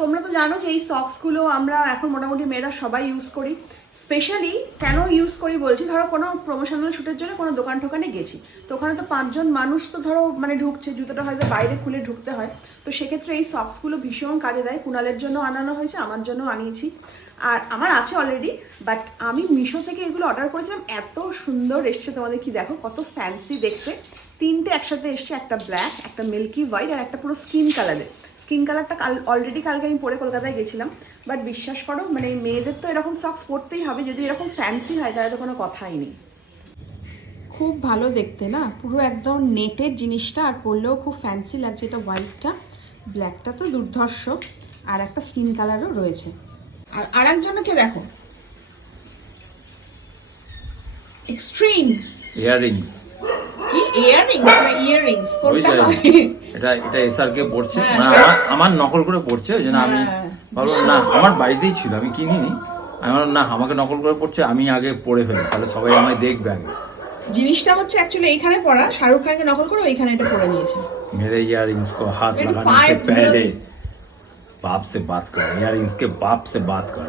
তোমরা তো জানো যে এই সক্সগুলো আমরা এখন মোটামুটি মেয়েরা সবাই ইউজ করি। স্পেশালি কেন ইউজ করি বলছি, ধরো কোনো প্রমোশনাল শুটের জন্য কোনো দোকানে গেছি, তো ওখানে তো 5জন মানুষ তো ধরো মানে ঢুকছে, জুতোটা হয়তো বাইরে খুলে ঢুকতে হয়, তো সেক্ষেত্রে এই সক্সগুলো ভীষণ কাজে দেয়। কুণালের জন্য আনানো হয়েছে, আমার জন্য আনিয়েছি, আর আমার আছে অলরেডি, বাট আমি মিশো থেকে এগুলো অর্ডার করেছিলাম, এত সুন্দর এসছে। তোমাদের কি দেখো কত ফ্যান্সি দেখতে, 3টে একসাথে এসছে, একটা ব্ল্যাক, একটা মিল্কি হোয়াইট, আর একটা পুরো স্কিন কালারের। স্কিন কালারটা অলরেডি কালকে আমি পরে কলকাতায় গেছিলাম, বাট বিশ্বাস করো মানে মেয়েদের তো এরকম সক্স পরতেই হবে, যদি এরকম ফ্যান্সি হয় তাহলে তো কোনো কথাই নেই। খুব ভালো দেখতে না, পুরো একদম নেটের জিনিসটা, আর পরলেও খুব ফ্যান্সি লাগছে। এটা হোয়াইটটা, ব্ল্যাকটা তো দুর্ধর্ষ, আর একটা স্কিন কালারও রয়েছে। আর আরেকজনকে দেখো, এক্সট্রিম ইয়াররিংস। কি ইয়াররিংস না ইয়াররিংস কোনটা হয়? এটা এসআর কে পড়ছে, মানে আমার নকল করে পড়ছে, ওই জন্য আমি ভাবলাম না, আমার বাড়িতেই ছিল, আমি কিনিনি। আমি ভাবলাম না, আমাকে নকল করে পড়ছে, আমি আগে পড়ে ফেলি, তাহলে সবাই আমায় দেখবে আগে। জিনিসটা হচ্ছে অ্যাকচুয়ালি এইখানে পড়া, শাহরুখ খানকে নকল করে ওইখানে এটা পরে নিয়েছে। मेरे इयररिंग्स को हाथ लगाने से पहले बाप से बात कर, इयररिंग्स के बाप से बात कर।